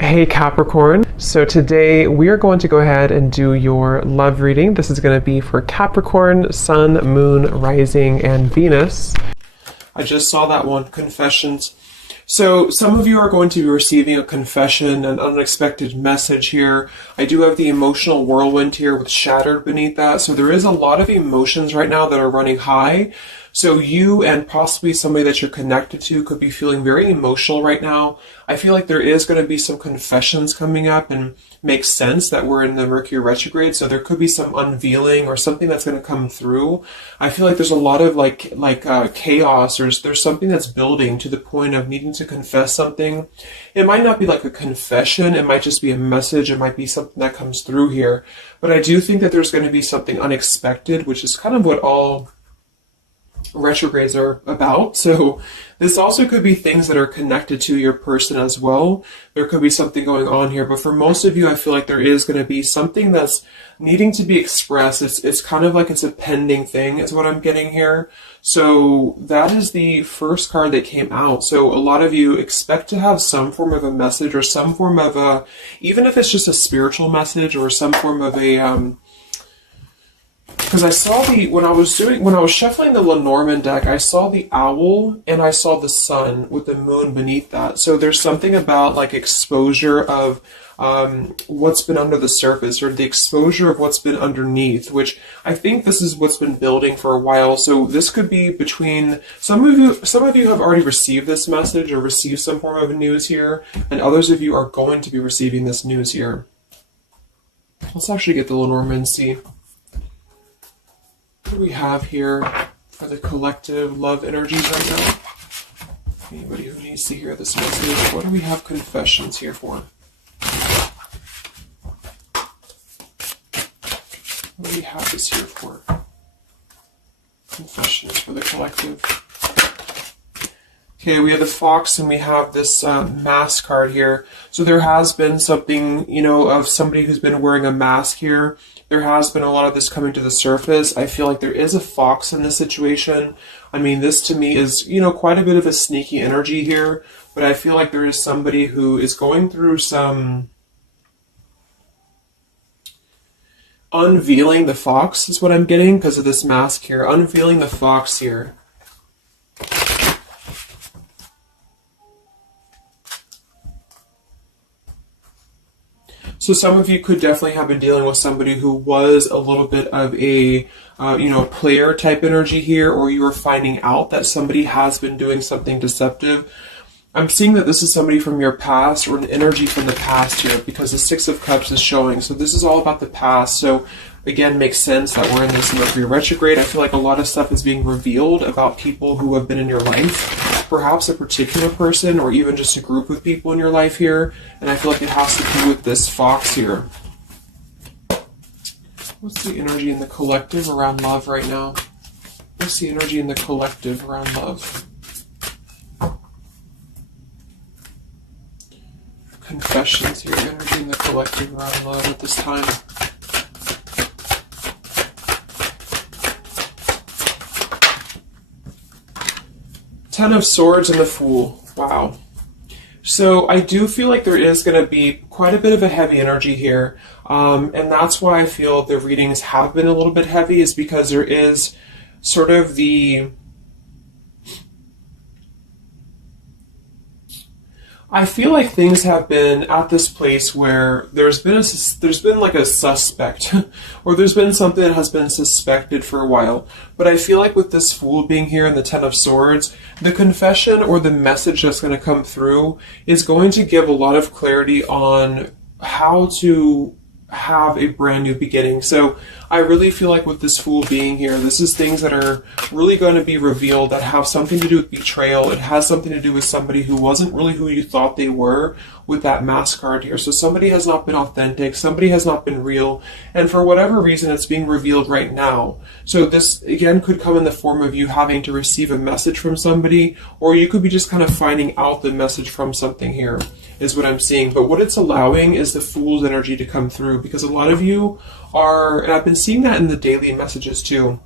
Hey Capricorn, so today we are going to go ahead and do your love reading. This is going to be for Capricorn, Sun, Moon, Rising, and Venus. I just saw that one, confessions. So some of you are going to be receiving a confession, an unexpected message here. I do have the emotional whirlwind here with shattered beneath that. So there is a lot of emotions right now that are running high. So you and possibly somebody that you're connected to could be feeling very emotional right now. I feel like there is going to be some confessions coming up, and makes sense that we're in the Mercury retrograde. So there could be some unveiling or something that's going to come through. I feel like there's a lot of chaos, or there's something that's building to the point of needing to confess something. It might not be like a confession. It might just be a message. It might be something that comes through here. But I do think that there's going to be something unexpected, which is kind of what all retrogrades are about. So this also could be things that are connected to your person as well. There could be something going on here, but for most of you, I feel like there is going to be something that's needing to be expressed. It's kind of like it's a pending thing is what I'm getting here. So that is the first card that came out. So a lot of you expect to have some form of a message, or some form of a, even if it's just a spiritual message, or some form of a because I saw when I was shuffling the Lenormand deck, I saw the owl and I saw the sun with the moon beneath that. So there's something about like exposure of what's been under the surface, or the exposure of what's been underneath, which I think this is what's been building for a while. So this could be between some of you have already received this message or received some form of news here, and others of you are going to be receiving this news here. Let's actually get the Lenormand and see what do we have here for the collective love energies right now. Anybody who needs to hear this message, what do we have confessions here for? What do we have this here for? Confessions for the collective. Okay, we have the fox and we have this mask card here. So there has been something, of somebody who's been wearing a mask here. There has been a lot of this coming to the surface. I feel like there is a fox in this situation. I mean, this to me is, quite a bit of a sneaky energy here. But I feel like there is somebody who is going through some unveiling the fox is what I'm getting because of this mask here. Unveiling the fox here. So some of you could definitely have been dealing with somebody who was a little bit of a, player type energy here, or you were finding out that somebody has been doing something deceptive. I'm seeing that this is somebody from your past, or an energy from the past here, because the Six of Cups is showing. So this is all about the past. So again, makes sense that we're in this Mercury retrograde. I feel like a lot of stuff is being revealed about people who have been in your life. Perhaps a particular person, or even just a group of people in your life here. And I feel like it has to do with this fox here. What's the energy in the collective around love right now? What's the energy in the collective around love? Confessions here, energy in the collective around love at this time. Ten of Swords and the Fool. Wow. So I do feel like there is going to be quite a bit of a heavy energy here. And that's why I feel the readings have been a little bit heavy, is because there is sort of the... I feel like things have been at this place where there's been like a suspect, or there's been something that has been suspected for a while. But I feel like with this Fool being here and the Ten of Swords, the confession or the message that's going to come through is going to give a lot of clarity on how to have a brand new beginning. So I really feel like with this Fool being here, this is things that are really going to be revealed that have something to do with betrayal. It has something to do with somebody who wasn't really who you thought they were with that mask card here. So somebody has not been authentic, somebody has not been real, and for whatever reason it's being revealed right now. So this again could come in the form of you having to receive a message from somebody, or you could be just kind of finding out the message from something here, is what I'm seeing. But what it's allowing is the Fool's energy to come through, because a lot of you are, and I've been seeing that in the daily messages too,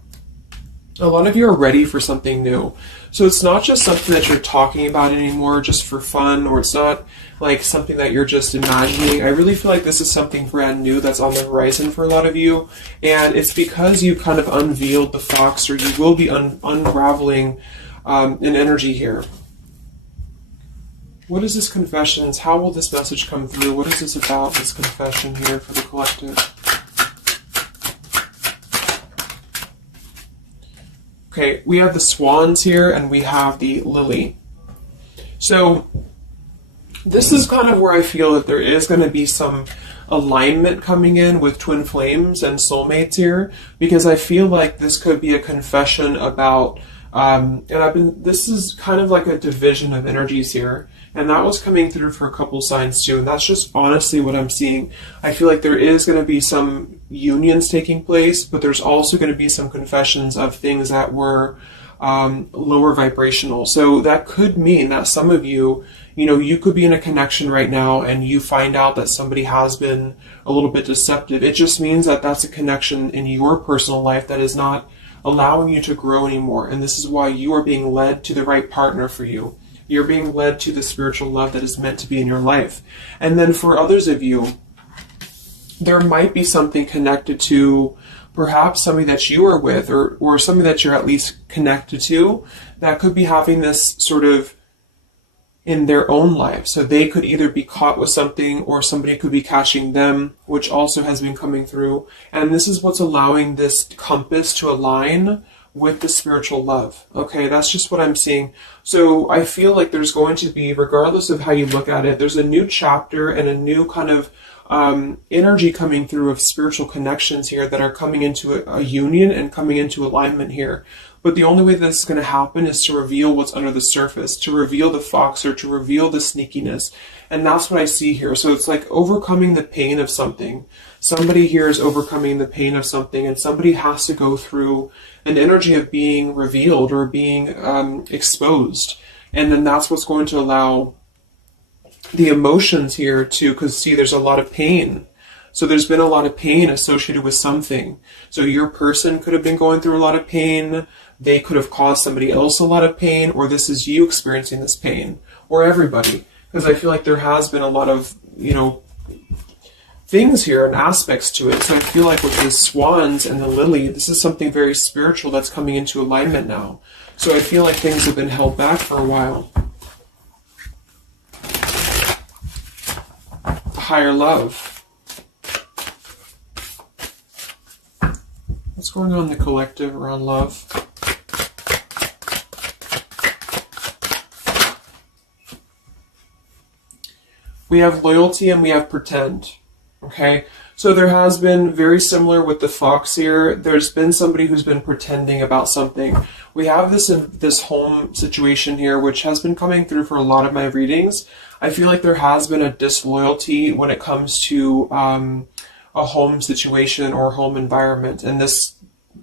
A lot of you are ready for something new. So it's not just something that you're talking about anymore just for fun, or it's not like something that you're just imagining. I really feel like this is something brand new that's on the horizon for a lot of you. And it's because you kind of unveiled the fox, or you will be unraveling an energy here. What is this confessions? How will this message come through? What is this about, this confession here for the collective? Okay, we have the swans here and we have the lily. So this is kind of where I feel that there is going to be some alignment coming in with twin flames and soulmates here, because I feel like this could be a confession about, this is kind of like a division of energies here. And that was coming through for a couple signs too. And that's just honestly what I'm seeing. I feel like there is going to be some unions taking place, but there's also going to be some confessions of things that were lower vibrational. So that could mean that some of you, you could be in a connection right now and you find out that somebody has been a little bit deceptive. It just means that that's a connection in your personal life that is not allowing you to grow anymore. And this is why you are being led to the right partner for you. You're being led to the spiritual love that is meant to be in your life. And then for others of you, there might be something connected to perhaps somebody that you are with, or somebody that you're at least connected to, that could be having this sort of in their own life. So they could either be caught with something, or somebody could be catching them, which also has been coming through. And this is what's allowing this compass to align with the spiritual love. Okay, that's just what I'm seeing. So I feel like there's going to be, regardless of how you look at it, there's a new chapter and a new kind of energy coming through of spiritual connections here that are coming into a union and coming into alignment here. But the only way this is going to happen is to reveal what's under the surface, to reveal the fox, or to reveal the sneakiness. And that's what I see here. So it's like overcoming the pain of something. Somebody here is overcoming the pain of something, and somebody has to go through an energy of being revealed or being exposed. And then that's what's going to allow the emotions here to, because see, there's a lot of pain. So there's been a lot of pain associated with something. So your person could have been going through a lot of pain. They could have caused somebody else a lot of pain, or this is you experiencing this pain, or everybody. Because I feel like there has been a lot of, things here and aspects to it. So I feel like with the swans and the lily, this is something very spiritual that's coming into alignment now. So I feel like things have been held back for a while. Higher love. What's going on in the collective around love? We have loyalty and we have pretend. Okay, so there has been, very similar with the fox here, there's been somebody who's been pretending about something. We have this home situation here, which has been coming through for a lot of my readings. I feel like there has been a disloyalty when it comes to a home situation or home environment. And this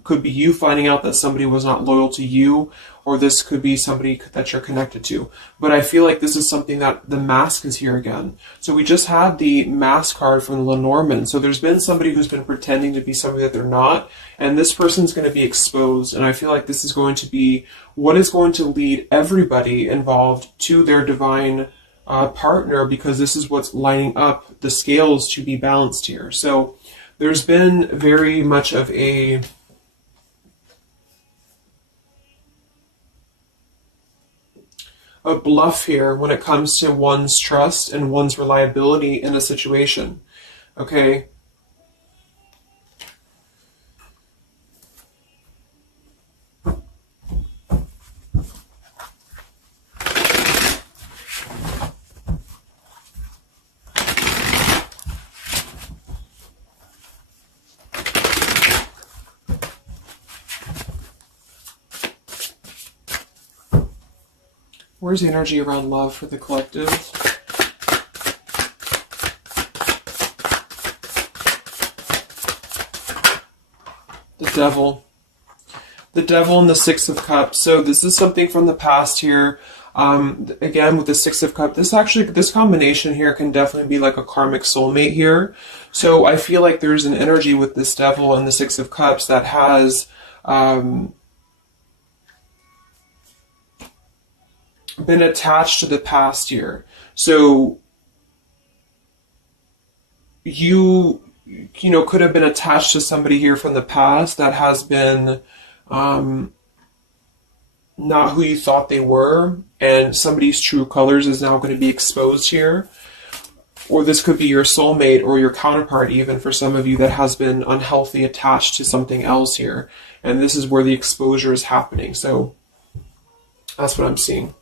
could be you finding out that somebody was not loyal to you, or this could be somebody that you're connected to. But I feel like this is something that the mask is here again. So we just had the mask card from Lenormand. So there's been somebody who's been pretending to be somebody that they're not, and this person's going to be exposed. And I feel like this is going to be what is going to lead everybody involved to their divine partner, because this is what's lining up the scales to be balanced here. So there's been very much of a bluff here when it comes to one's trust and one's reliability in a situation. Okay. Where's the energy around love for the collective? The devil. The devil and the Six of Cups. So this is something from the past here. Again, with the Six of Cups, this combination here can definitely be like a karmic soulmate here. So I feel like there's an energy with this devil and the Six of Cups that has been attached to the past here. So you know, could have been attached to somebody here from the past that has been not who you thought they were, and somebody's true colors is now going to be exposed here. Or this could be your soulmate or your counterpart, even for some of you, that has been unhealthy attached to something else here. And this is where the exposure is happening. So that's what I'm seeing.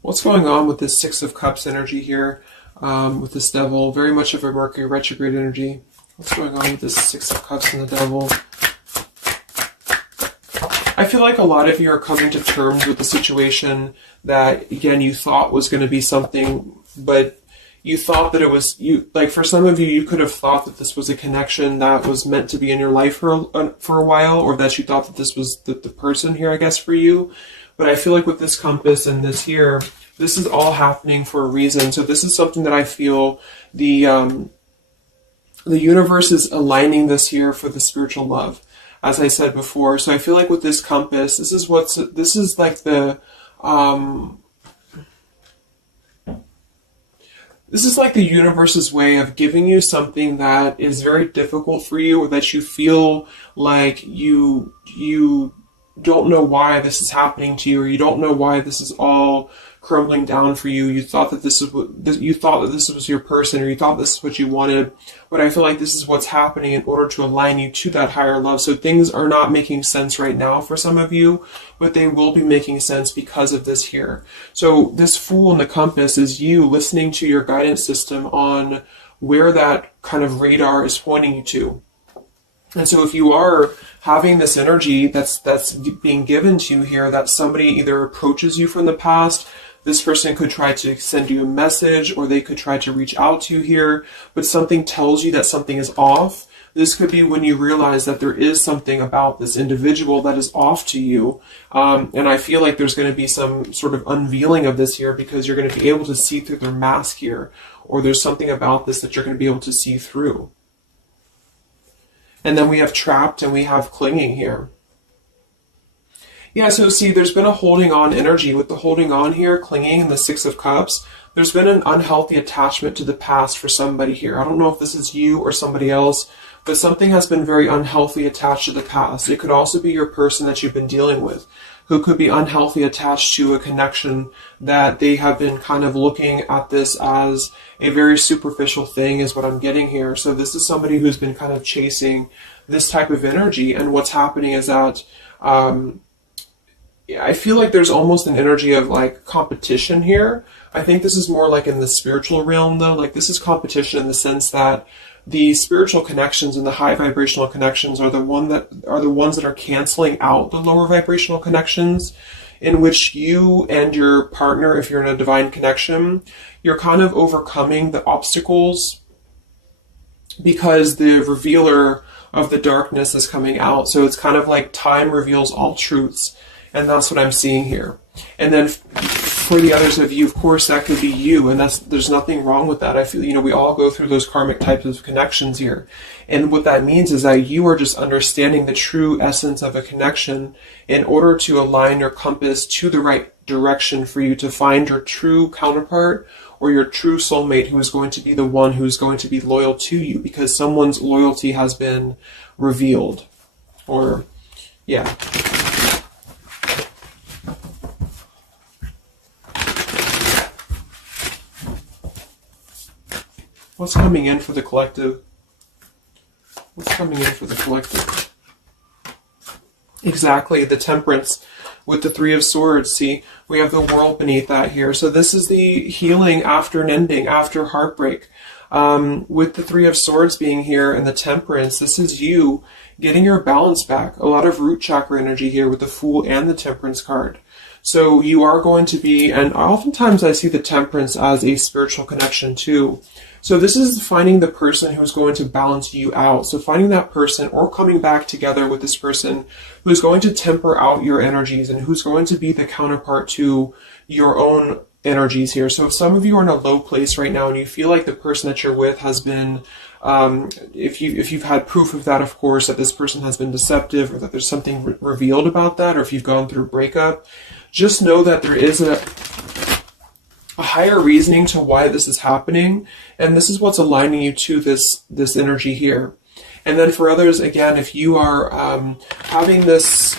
What's going on with this Six of Cups energy here with this Devil? Very much of a Mercury retrograde energy. What's going on with this Six of Cups and the Devil? I feel like a lot of you are coming to terms with the situation that, again, you thought was going to be something, but you thought that it was, like for some of you, you could have thought that this was a connection that was meant to be in your life for a while, or that you thought that this was the person here, I guess, for you. But I feel like with this compass and this here, this is all happening for a reason. So this is something that I feel the universe is aligning this here for the spiritual love, as I said before. So I feel like with this compass, this is like the this is like the universe's way of giving you something that is very difficult for you, or that you feel like you don't know why this is happening to you, or you don't know why this is all crumbling down for you. You thought that this was your person, or you thought this is what you wanted. But I feel like this is what's happening in order to align you to that higher love. So things are not making sense right now for some of you, but they will be making sense because of this here. So this Fool in the compass is you listening to your guidance system on where that kind of radar is pointing you to. And so if you are having this energy that's being given to you here, that somebody either approaches you from the past, this person could try to send you a message, or they could try to reach out to you here, but something tells you that something is off. This could be when you realize that there is something about this individual that is off to you. And I feel like there's going to be some sort of unveiling of this here, because you're going to be able to see through their mask here, or there's something about this that you're going to be able to see through. And then we have trapped and we have clinging here. Yeah, so see, there's been a holding on energy with the holding on here, clinging, and the Six of Cups. There's been an unhealthy attachment to the past for somebody here. I don't know if this is you or somebody else, but something has been very unhealthy attached to the past. It could also be your person that you've been dealing with, who could be unhealthy attached to a connection that they have been kind of looking at this as a very superficial thing, is what I'm getting here. So this is somebody who's been kind of chasing this type of energy, and what's happening is that I feel like there's almost an energy of like competition here. I think this is more like in the spiritual realm though. Like this is competition in the sense that the spiritual connections and the high vibrational connections are the ones that are canceling out the lower vibrational connections, in which you and your partner, if you're in a divine connection, you're kind of overcoming the obstacles because the revealer of the darkness is coming out. So it's kind of like time reveals all truths. And that's what I'm seeing here. And then for the others of you, of course, that could be you. And there's nothing wrong with that. I feel, we all go through those karmic types of connections here. And what that means is that you are just understanding the true essence of a connection in order to align your compass to the right direction for you to find your true counterpart or your true soulmate, who is going to be the one who's going to be loyal to you, because someone's loyalty has been revealed. Or, yeah. What's coming in for the collective? What's coming in for the collective? Exactly, the Temperance with the Three of Swords. See, we have the World beneath that here. So this is the healing after an ending, after heartbreak. With the Three of Swords being here and the Temperance, this is you getting your balance back. A lot of root chakra energy here with the Fool and the Temperance card. So you are going to be, and oftentimes I see the Temperance as a spiritual connection too. So this is finding the person who's going to balance you out. So finding that person, or coming back together with this person who's going to temper out your energies and who's going to be the counterpart to your own energies here. So if some of you are in a low place right now and you feel like the person that you're with has been If you've had proof of that, of course, that this person has been deceptive or that there's something revealed about that, or if you've gone through a breakup, just know that there is a higher reasoning to why this is happening, and this is what's aligning you to this energy here. And then for others, again, if you are having this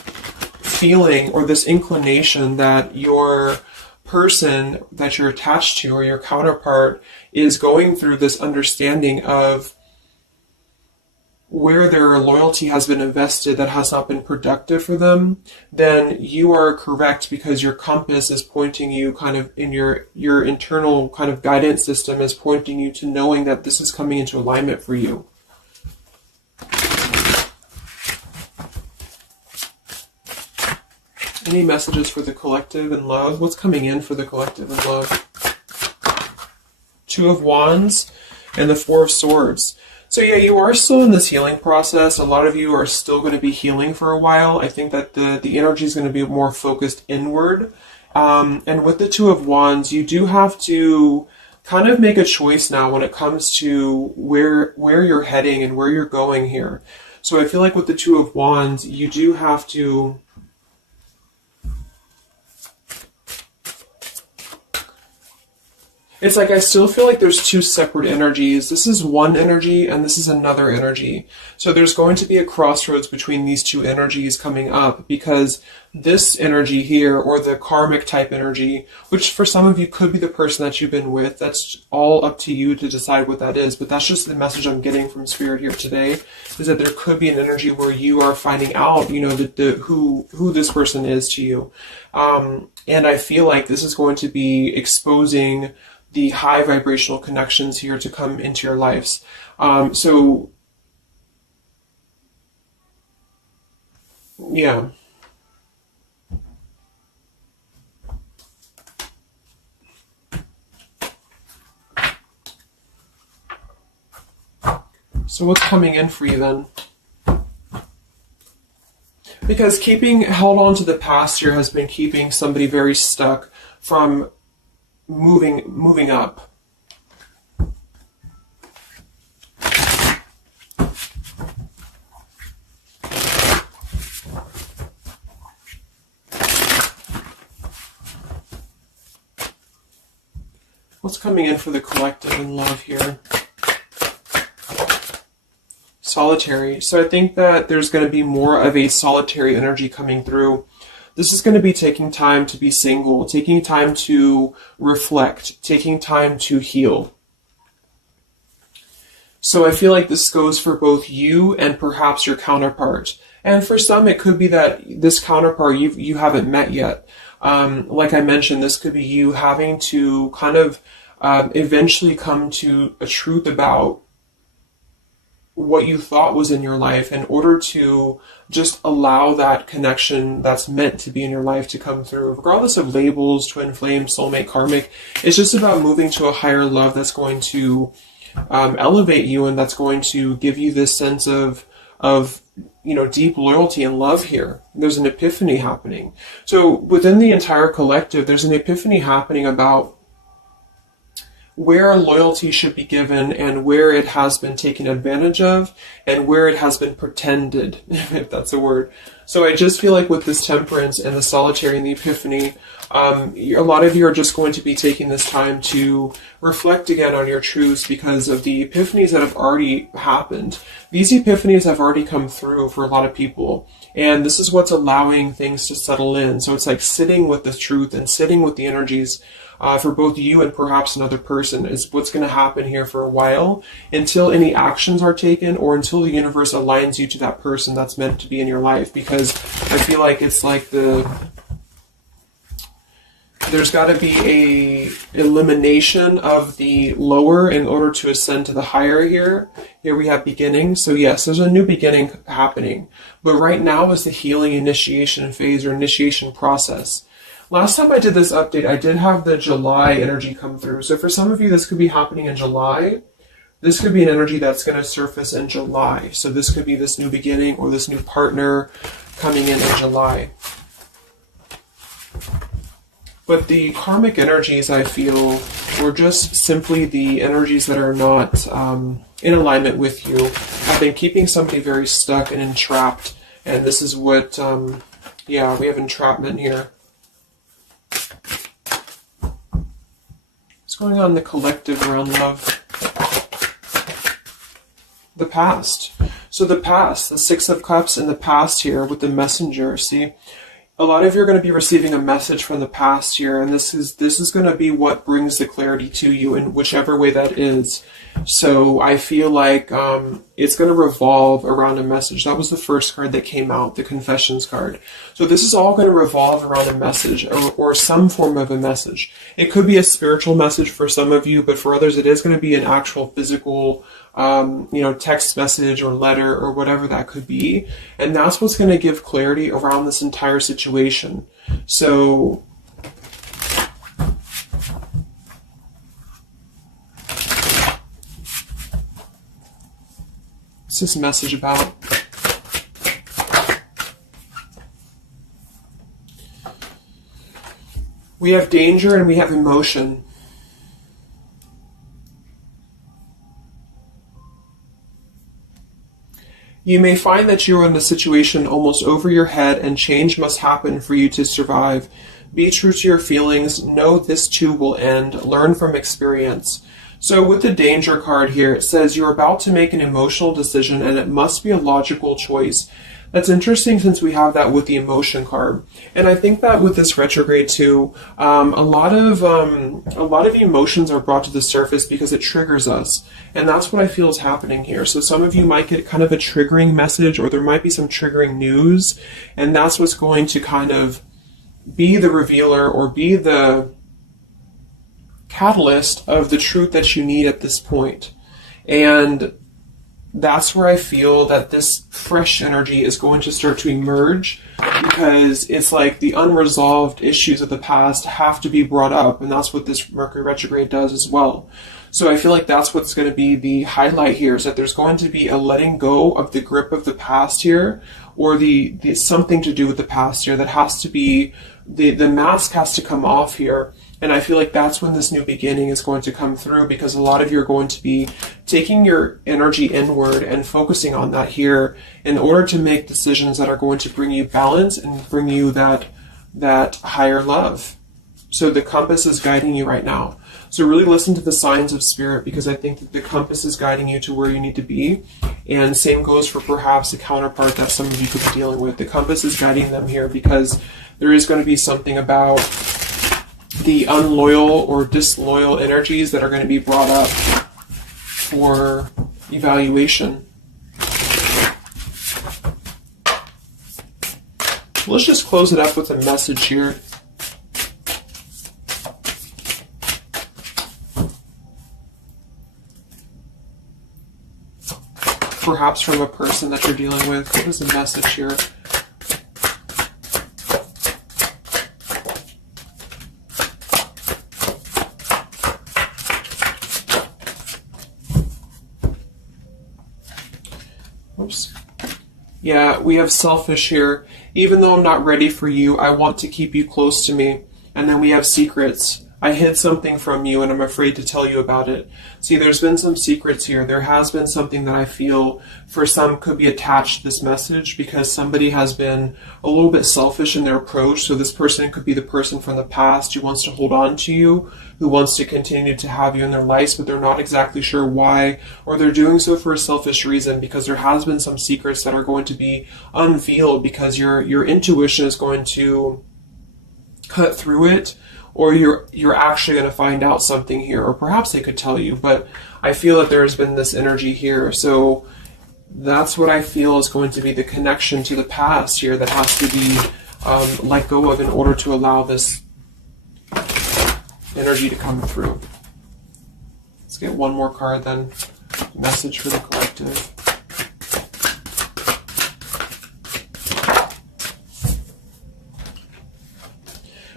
feeling or this inclination that your person that you're attached to or your counterpart is going through this understanding of where their loyalty has been invested that has not been productive for them, then you are correct, because your compass is pointing you kind of in your internal kind of guidance system is pointing you to knowing that this is coming into alignment for you. Any messages for the collective and love? What's coming in for the collective and love? Two of Wands and the Four of Swords. So yeah, you are still in this healing process. A lot of you are still going to be healing for a while. I think that the energy is going to be more focused inward. And with the Two of Wands, you do have to kind of make a choice now when it comes to where you're heading and where you're going here. So I feel like with the Two of Wands, you do have to it's like I still feel like there's two separate energies. This is one energy and this is another energy. So there's going to be a crossroads between these two energies coming up, because this energy here, or the karmic type energy, which for some of you could be the person that you've been with, that's all up to you to decide what that is. But that's just the message I'm getting from Spirit here today, is that there could be an energy where you are finding out, you know, who this person is to you. And I feel like this is going to be exposing the high vibrational connections here to come into your lives. So, yeah. So what's coming in for you then? Because keeping held on to the past here has been keeping somebody very stuck from moving up. What's coming in for the collective and love here? Solitary. So I think that there's going to be more of a solitary energy coming through. This is going to be taking time to be single, taking time to reflect, taking time to heal. So I feel like this goes for both you and perhaps your counterpart. And for some, it could be that this counterpart you haven't met yet. Like I mentioned, this could be you having to kind of eventually come to a truth about what you thought was in your life in order to just allow that connection that's meant to be in your life to come through, regardless of labels, twin flame, soulmate, karmic. It's just about moving to a higher love that's going to elevate you, and that's going to give you this sense of you know, deep loyalty and love here. There's an epiphany happening. So within the entire collective, there's an epiphany happening about where loyalty should be given and where it has been taken advantage of and where it has been pretended, if that's a word. So I just feel like with this temperance and the solitary and the epiphany, a lot of you are just going to be taking this time to reflect again on your truths because of the epiphanies that have already happened. These epiphanies have already come through for a lot of people, and this is what's allowing things to settle in. So it's like sitting with the truth and sitting with the energies for both you and perhaps another person is what's going to happen here for a while, until any actions are taken or until the universe aligns you to that person that's meant to be in your life. Because I feel like it's like there's got to be a elimination of the lower in order to ascend to the higher here. Here we have beginning. So yes, there's a new beginning happening. But right now is the healing initiation phase or initiation process. Last time I did this update, I did have the July energy come through. So for some of you, this could be happening in July. This could be an energy that's going to surface in July. So this could be this new beginning or this new partner coming in July. But the karmic energies, I feel, were just simply the energies that are not in alignment with you, have been keeping somebody very stuck and entrapped. And this is what, yeah, we have entrapment here. What's going on in the collective around love? The past. So the past, the Six of Cups in the past here with the Messenger, see? A lot of you are going to be receiving a message from the past here, and this is going to be what brings the clarity to you in whichever way that is. So I feel like it's going to revolve around a message. That was the first card that came out, the Confessions card. So this is all going to revolve around a message or some form of a message. It could be a spiritual message for some of you, but for others it is going to be an actual physical text message or letter or whatever that could be. And that's what's going to give clarity around this entire situation. So what's this message about? We have danger and we have emotion. You may find that you are in a situation almost over your head and change must happen for you to survive. Be true to your feelings. Know this too will end. Learn from experience. So with the danger card here, it says you're about to make an emotional decision and it must be a logical choice. That's interesting since we have that with the emotion card. And I think that with this retrograde too, a lot of emotions are brought to the surface because it triggers us. And that's what I feel is happening here. So some of you might get kind of a triggering message, or there might be some triggering news. And that's what's going to kind of be the revealer or be the catalyst of the truth that you need at this point. And that's where I feel that this fresh energy is going to start to emerge, because it's like the unresolved issues of the past have to be brought up, and that's what this Mercury retrograde does as well. So I feel like that's what's going to be the highlight here, is that there's going to be a letting go of the grip of the past here, or the something to do with the past here that has to be, the mask has to come off here. And I feel like that's when this new beginning is going to come through, because a lot of you are going to be taking your energy inward and focusing on that here in order to make decisions that are going to bring you balance and bring you that higher love. So the compass is guiding you right now. So really listen to the signs of spirit, because I think that the compass is guiding you to where you need to be. And same goes for perhaps a counterpart that some of you could be dealing with. The compass is guiding them here because there is going to be something about the unloyal or disloyal energies that are going to be brought up for evaluation. Let's just close it up with a message here. Perhaps from a person that you're dealing with. What is the message here? Oops. Yeah, we have selfish here. Even though I'm not ready for you, I want to keep you close to me. And then we have secrets. I hid something from you and I'm afraid to tell you about it. See, there's been some secrets here. There has been something that I feel for some could be attached to this message, because somebody has been a little bit selfish in their approach. So this person could be the person from the past who wants to hold on to you, who wants to continue to have you in their lives, but they're not exactly sure why, or they're doing so for a selfish reason, because there has been some secrets that are going to be unveiled, because your intuition is going to cut through it, or you're actually going to find out something here, or perhaps they could tell you, but I feel that there's been this energy here. So that's what I feel is going to be the connection to the past here that has to be let go of in order to allow this energy to come through. Let's get one more card then. Message for the collective.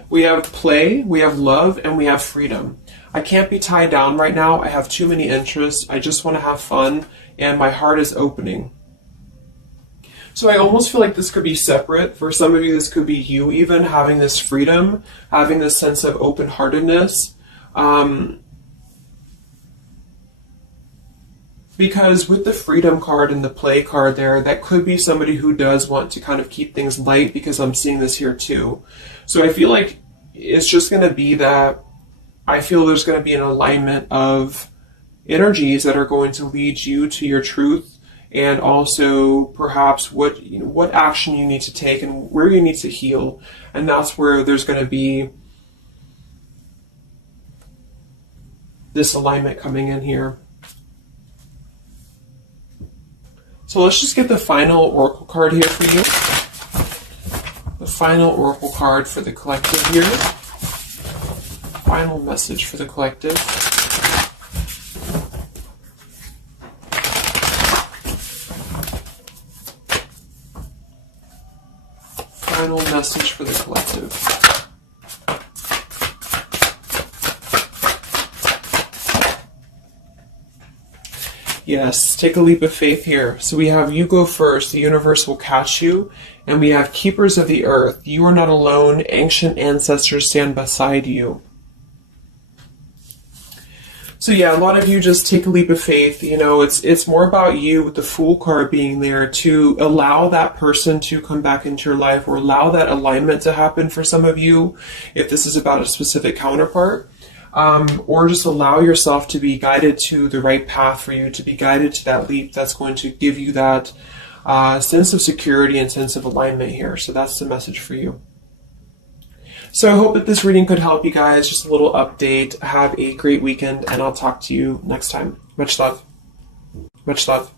We have play, we have love, and we have freedom. I can't be tied down right now. I have too many interests. I just want to have fun, and my heart is opening. So I almost feel like this could be separate. For some of you, this could be you even having this freedom, having this sense of open-heartedness. Because with the freedom card and the play card there, that could be somebody who does want to kind of keep things light, because I'm seeing this here too. So I feel like it's just going to be that I feel there's going to be an alignment of energies that are going to lead you to your truth, and also perhaps what action you need to take and where you need to heal. And that's where there's going to be this alignment coming in here. So let's just get the final oracle card here for you. The final oracle card for the collective here. Final message for the collective. Final message for the collective. Yes, take a leap of faith here. So we have you go first, the universe will catch you. And we have keepers of the earth. You are not alone. Ancient ancestors stand beside you. So yeah, a lot of you just take a leap of faith. You know, it's more about you with the Fool card being there to allow that person to come back into your life, or allow that alignment to happen for some of you, if this is about a specific counterpart. Or just allow yourself to be guided to the right path for you, to be guided to that leap that's going to give you that sense of security and sense of alignment here. So that's the message for you. So I hope that this reading could help you guys. Just a little update. Have a great weekend, and I'll talk to you next time. Much love. Much love.